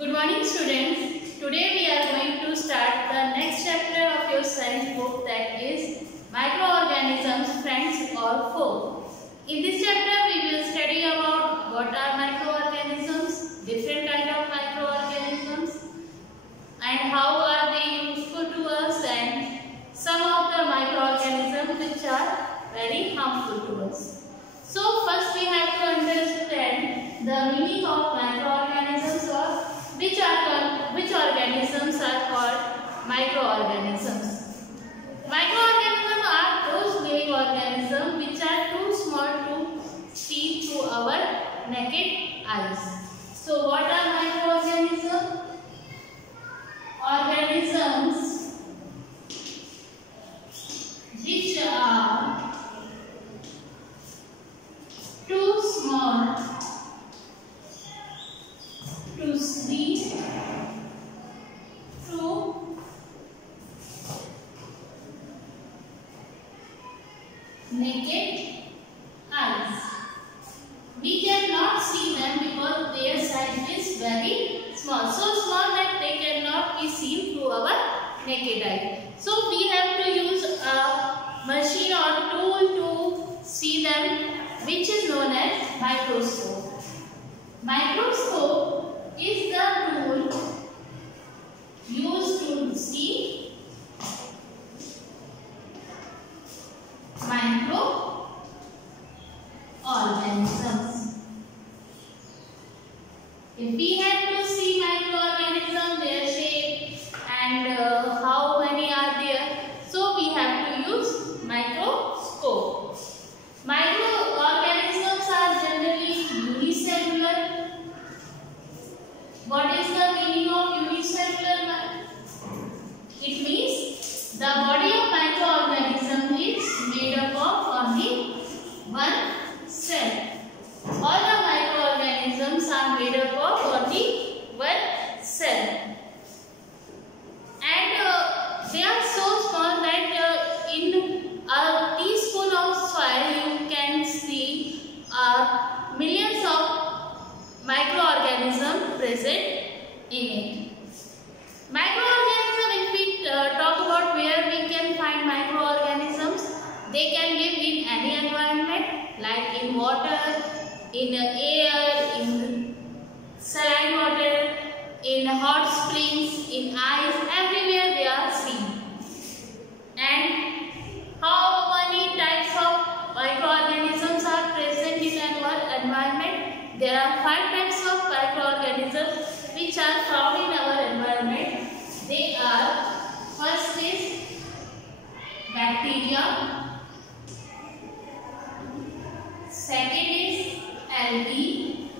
Good morning students. Today we are going to start the next chapter of your science book, that is microorganisms, friends or foe. In this chapter we will study about what are microorganisms, different kind of microorganisms, and how are they useful to us, and some of the microorganisms which are very harmful to us. So first we have to understand the meaning of microorganisms, or which organisms are called microorganisms. Microorganisms are those living organisms which are too small to see through our naked eyes. So what are microorganisms? Organisms which are too small to see through naked eyes. We cannot see them because their size is very small, so small that they cannot be seen through our naked eye. So we have to use a machine or tool to see them, which is known as microscope. Microscope is the tool used to see microorganisms. If we have to see microorganisms, their shape and how many are there, so we have to use microscope. Microorganisms are generally unicellular. What is the meaning of unicellular? It means the body of microorganism is made up of only one cell. All the microorganisms are made up of only one cell. And they are so small that in a teaspoon of soil you can see millions of microorganisms present in it. Microorganisms, if we talk about where we can find microorganisms, they can live in any environment, like in water, in air, in saline water, in hot springs, in ice, everywhere they are seen. And how many types of microorganisms are present in our environment? There are 5 types of microorganisms which are found in our environment. They are, first is bacteria, second is algae,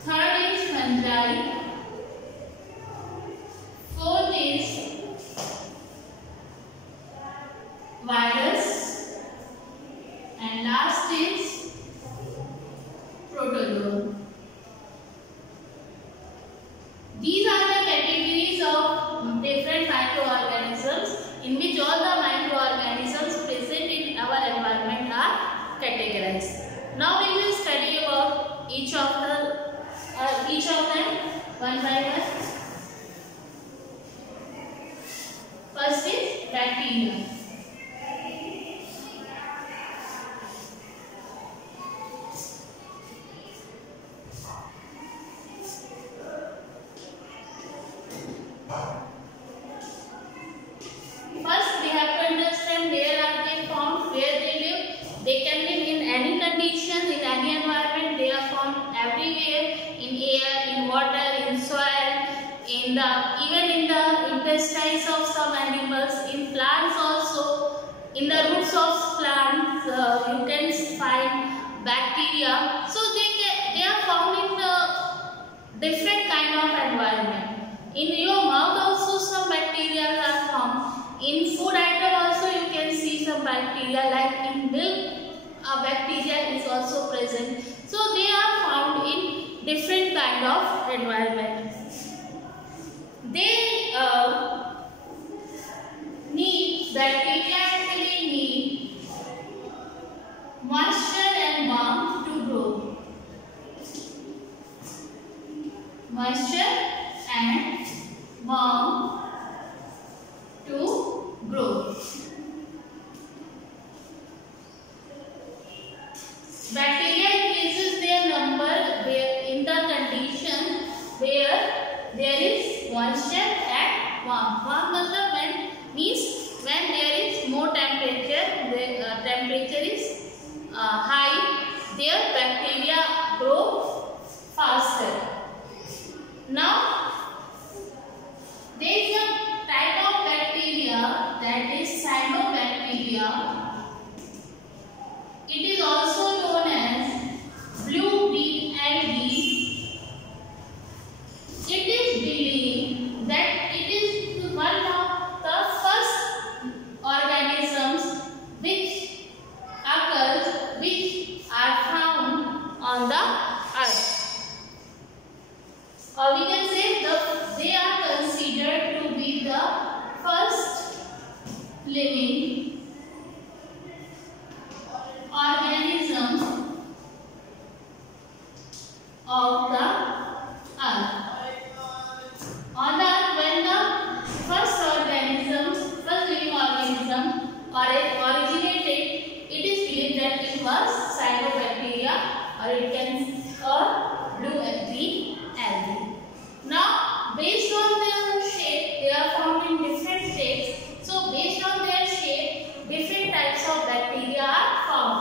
third is fungi, fourth is virus, and last is protozoa. These are the categories of different microorganisms in which all the microorganisms present in our environment are categorized. Now we will study about each of them one by one. First is bacteria. First, we have to understand where are they found, where they live. They can live in any conditions, in any environment. They are found everywhere, in air, in water, in soil, even in the intestines of some animals, in plants also. In the roots of plants, you can find bacteria. So they are found in different kind of environment. In your mouth also some bacteria are found. In food item also you can see some bacteria, like in milk bacteria is also present. So they are found in different kind of environment. Bacteria actually need moisture and warmth to grow. moisture and warmth to grow. Bacteria increases their number in the condition where there is moisture and warmth. Warm matlab means when there is more temperature, the temperature is high, their bacteria grow faster. Now there is a type of bacteria that is cyanobacteria. It is also known as blue bean algae. It is believed that it is one of the first organisms which are found on the earth. Or we can say they are considered to be the first living organisms of the earth. On the earth, when the first living organism originated, it is believed that it was cyanobacteria, or blue bean algae. Now, based on their shape, they are found in different shapes. So, based on their shape, different types of bacteria are found.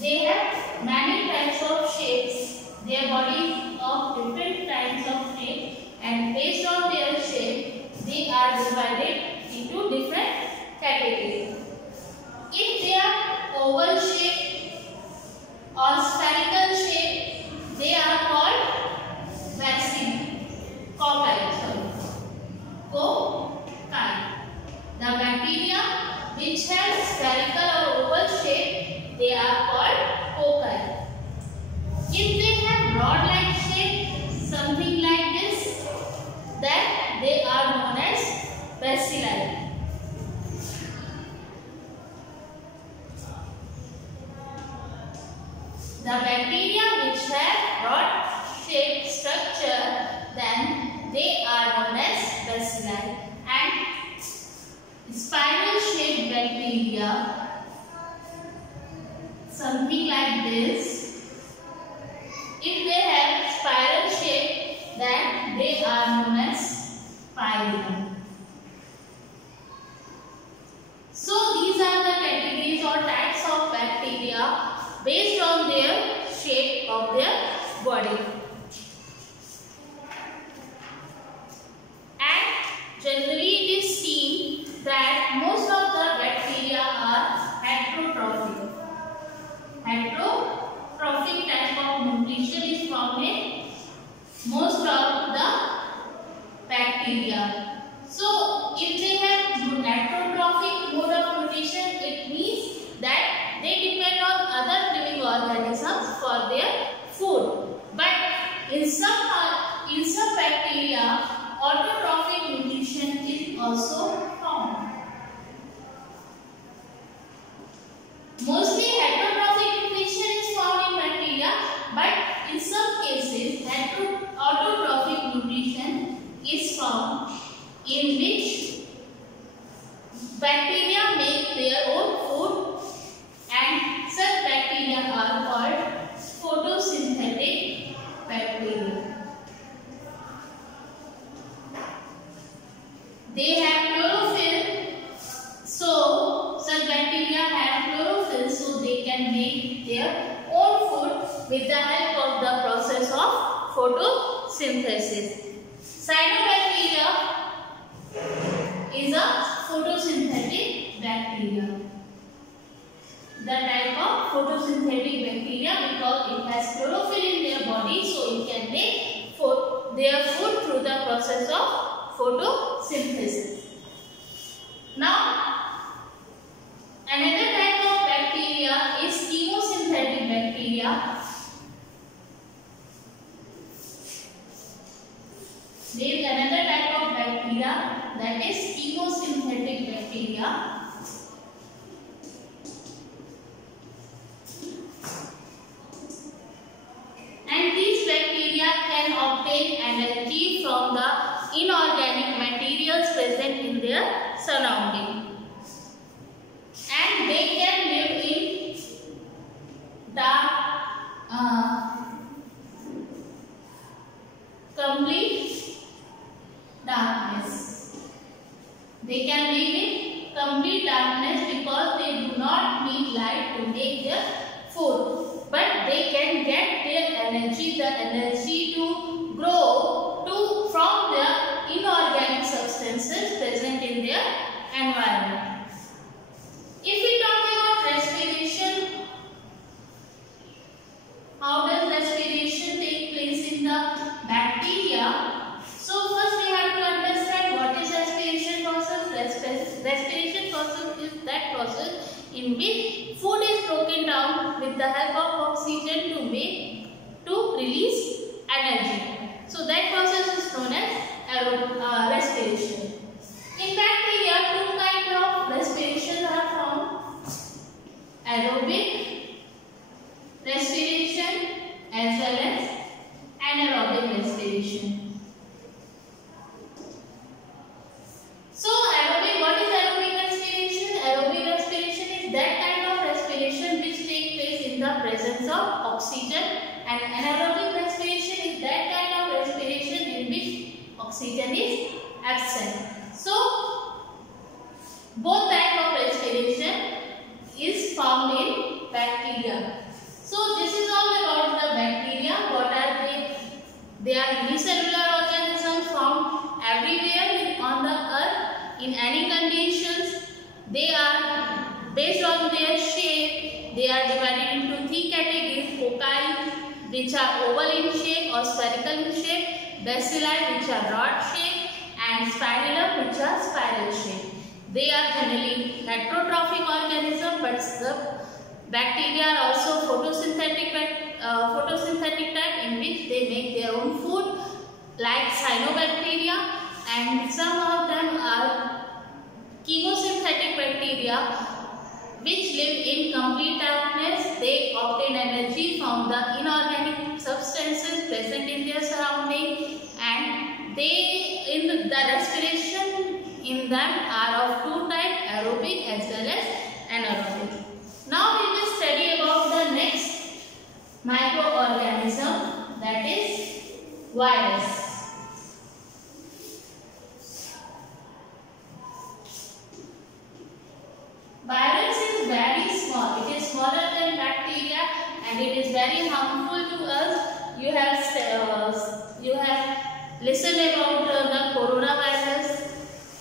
They have many types of shapes. Their bodies of different kinds of shapes, and based on their shape, they are divided into different categories. If they are oval shape or spherical shape, they are called cocci. The bacteria which have spherical or oval shape, they are called cocci. If they have rod-like shape, something like this, then they are known as bacilli. The bacteria which have rod-shaped structure, then they are known as bacilli. And spiral-shaped bacteria, something like this. If they have spiral shape, then they are known as spirillum. So these are the categories or types of bacteria based on their shape of their body. And generally it is seen that most of the bacteria are heterotrophic. Heterotrophic type of nutrition is found in most of the bacteria. So if they have heterotrophic mode of nutrition, it means that they depend on other living organisms for their food. But in some bacteria, autotrophic nutrition is also found. Mostly heterotrophic nutrition is found in bacteria, but in some cases autotrophic nutrition is found, in which bacteria make their own food, and such bacteria are called photosynthetic bacteria. They have chlorophyll, so such bacteria have chlorophyll, so they can make their own food with the help of the process of photosynthesis. Cyanobacteria is a photosynthetic bacteria. The type of photosynthetic bacteria, because it has chlorophyll in their body, so it can make their food through the process of photosynthesis. Now, another type of bacteria is chemosynthetic bacteria. There is another type of bacteria, that is chemosynthetic bacteria. And these bacteria get their energy, the energy to grow from the inorganic substances present in their environment. If we talk about respiration, how does respiration take place in the bacteria? So first we have to understand what is respiration process. Respiration process is that process in which food is broken down with the help of oxygen to release energy. So that process is known as respiration. In bacteria, two kinds of respiration are found: aerobic respiration as well as anaerobic respiration. So what is aerobic respiration? Aerobic respiration is that kind of respiration which takes place in the presence of oxygen, and anaerobic respiration is that kind of respiration in which oxygen is absent. So both types of respiration is found in bacteria. So this is all about the bacteria. What are they? They are unicellular organisms found everywhere on the earth in any conditions. They are based on their shape. They are divided into three categories: foci, which are oval in shape or spherical in shape; bacilli, which are rod shape; and spirillum, which are spiral shape. They are generally heterotrophic organisms, but the bacteria are also photosynthetic type, in which they make their own food, like cyanobacteria, and some of them are chemosynthetic bacteria, which live in complete darkness. They obtain energy from the inorganic substances present in their surrounding, and the respiration in them are of two types: aerobic as well as anaerobic. Now we will study about the next microorganism, that is virus. Virus is very small. It is smaller than bacteria and it is very harmful to us. You have listened about the coronavirus.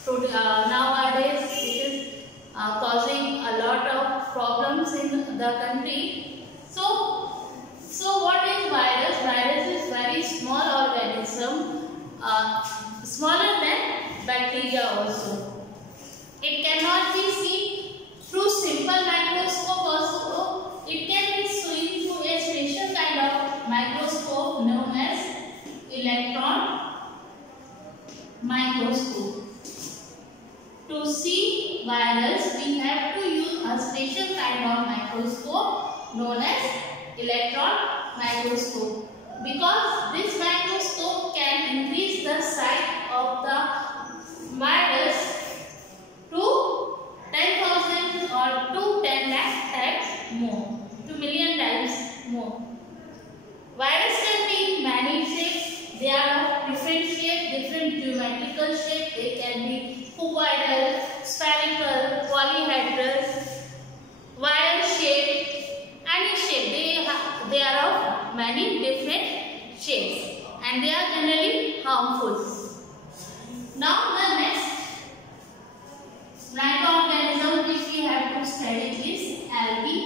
Nowadays it is causing a lot of problems in the country. So what is virus? Virus is very small organism, smaller than bacteria also. It cannot be seen through simple microscope also. It can be seen through a special kind of microscope known as electron microscope. To see virus, we have to use a special kind of microscope known as electron microscope, because this microscope can increase the size of the virus to 10,000 or to 10 lakh times more, to million times more. Virus can be in many shapes. They are of different shapes, different geometrical shapes. They can be cuboidal, spherical, polyhedral, wire shape, any shape. They are of many different shapes and they are generally harmful. Now the next microorganism which we have to study is algae.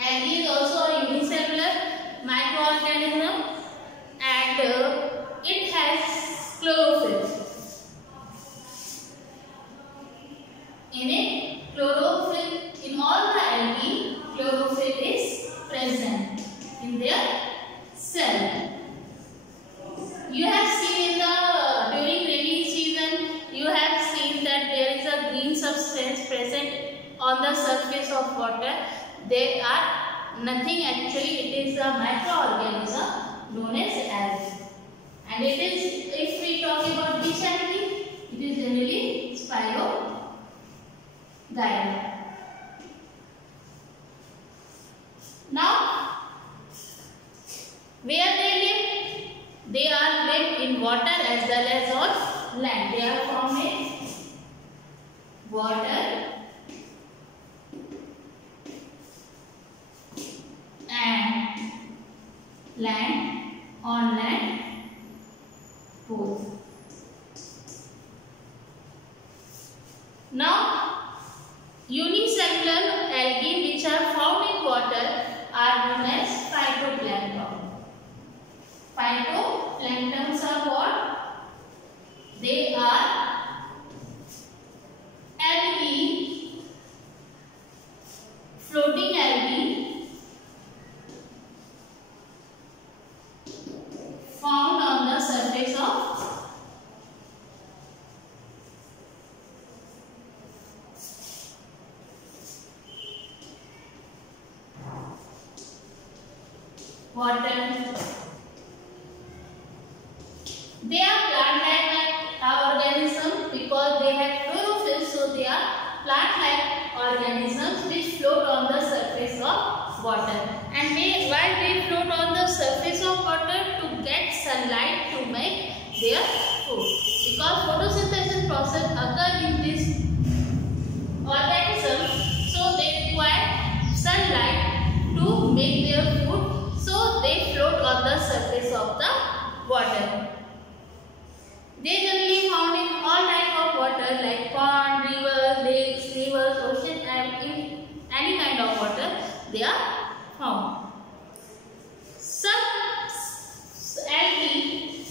Algae is also a unicellular microorganism and it has chlorophyll. In all the algae, chlorophyll is present in their cell. You have seen during rainy season, you have seen that there is a green substance present on the surface of water. They are nothing actually, it is a microorganism known as algae. And it is, if we talk about which algae, it is generally Spirogyra. Now, where they live? They are live in water as well as on land. They are found in water and land, on land, both. Now, unicellular algae which are found in water are known as phytoplankton. Phytoplanktons are what? They are algae, floating algae found on the surface of water. They are plant-like organisms because they have chlorophyll, so they are plant-like organisms which float on the surface of water. And why they float on the surface of water? To get sunlight to make their food. Because photosynthesis process occurs in this organism, so they require sunlight to make their food. So they float on the surface of the water. They generally found in all types of water like pond, rivers, lakes, rivers, ocean, and in any kind of water they are found. Some algae,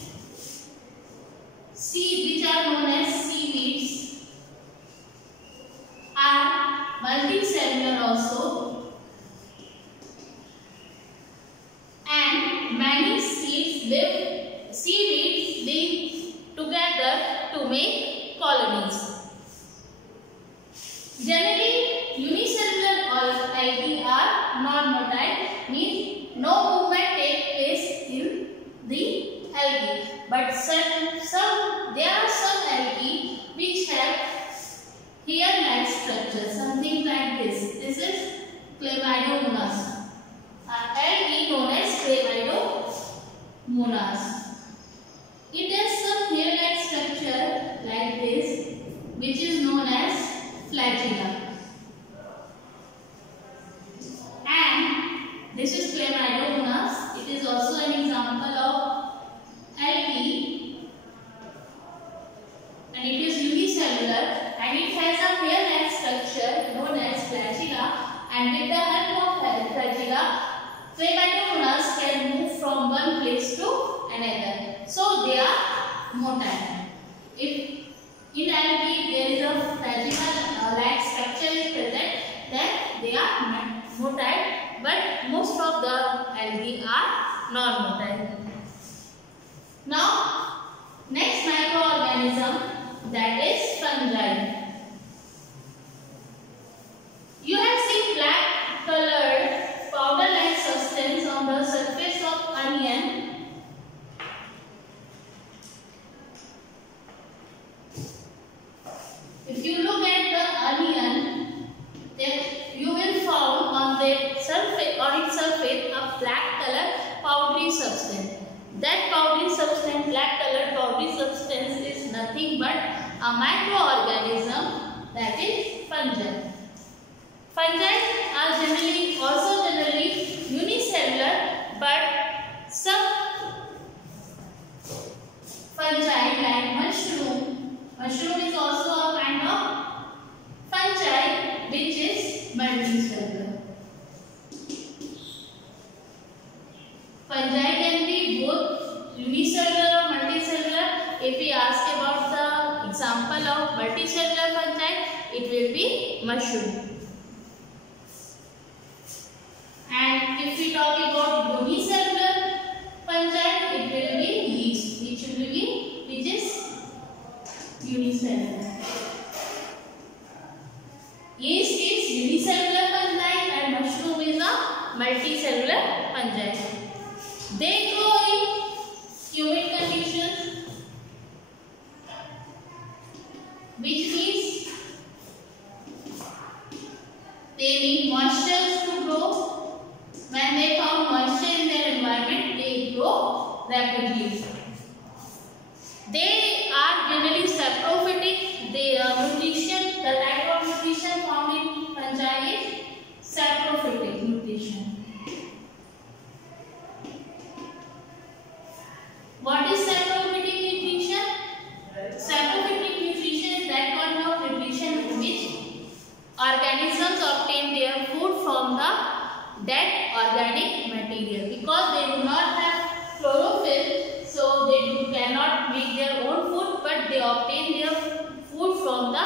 which are known as seaweeds, are multicellular also, and many seaweeds live together to make colonies. Generally, unicellular algae are non-motile, means no movement takes place in the algae. But there are some algae which have hair-like structure, something like this. This is Chlamydomonas. Algae known as Chlamydomonas. It has some hair-like structure like this, which is known as flagella. And this is Chlamydomonas. It is also an example of algae, and it is unicellular, and it has a hair-like structure known as flagella. And with the help of flagella, Chlamydomonas can move from one place to another. So they are motile. If in algae there is a flagella-like structure is present, then they are motile. But most of the algae are non-motile. Now, next microorganism, that is fungi. You have seen black colored powder-like substance on the surface of onion. If you look at the onion, then you will find on its surface a black color powdery substance. That powdery substance, black colored powdery substance, is nothing but a microorganism, that is fungi. Fungi are generally unicellular, but some fungi like mushroom is also a kind of fungi which is multicellular. Fungi can be both unicellular or multicellular. If we ask about the example of multicellular fungi, it will be mushroom. And if we talk about unicellular fungi, it will be yeast, which is unicellular. Yeast is unicellular fungi and mushroom is a multicellular fungi. They grow in humid conditions, which means they need moisture to grow. When they found moisture in their environment, they grow rapidly. They are generally saprophytic. Their nutrition, the type of nutrition found in fungi is saprophytic nutrition. because they do not have chlorophyll, so they cannot make their own food, but they obtain their food from the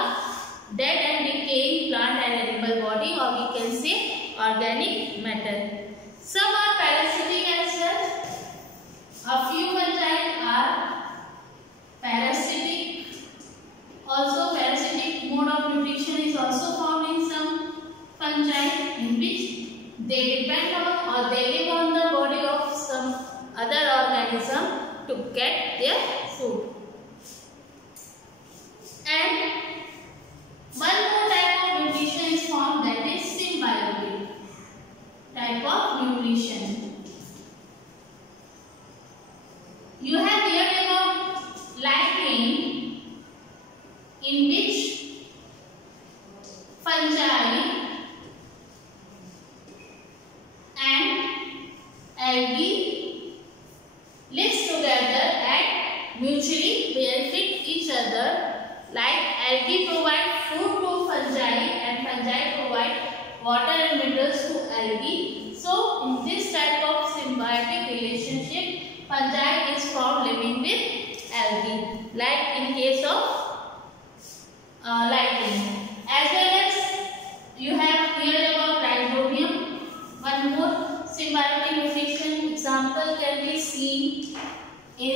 dead and decaying plant and animal body, or we can say organic matter. Some are parasitic as well. A few fungi are parasitic. Also, parasitic mode of nutrition is also found in some fungi, in which they depend on or they live on the body of some other organism to get their food. And one more type of nutrition is found, that is symbiotic type of nutrition. You have heard about lichen, in which fungi and algae lives together and mutually benefit each other. Like algae provide food to fungi and fungi provide water and minerals to algae. So in this type of symbiotic relationship, fungi is found living with algae, like in case of lichen. As well as you have heard about rhizobium. One more symbiotic nutrition example can be seen in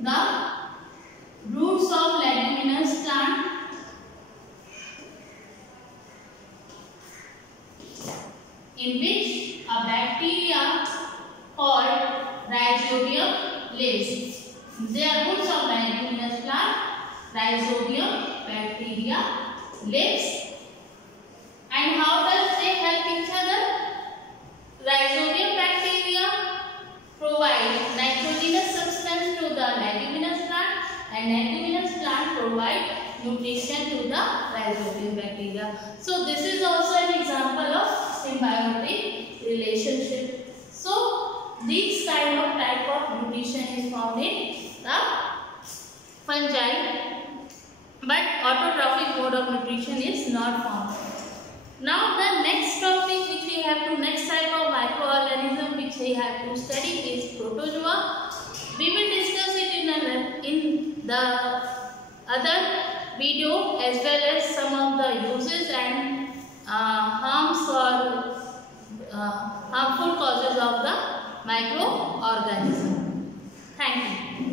the roots of leguminous plant, in which a bacteria called rhizobium lives. The roots of leguminous plant, rhizobium bacteria lives. And how does they help each other? Rhizobium bacteria provide nitrogenous substance to the leguminous plant, and leguminous plant provide nutrition to the rhizobium bacteria. So this is also an example of symbiotic relationship. So these type of nutrition is found in the fungi, but autotrophic mode of nutrition is not found. Now the next topic which we have to, next type of microorganism which we have to study is protozoa. We will discuss it in the other video, as well as some of the uses and harms or harmful causes of the microorganism. Thank you.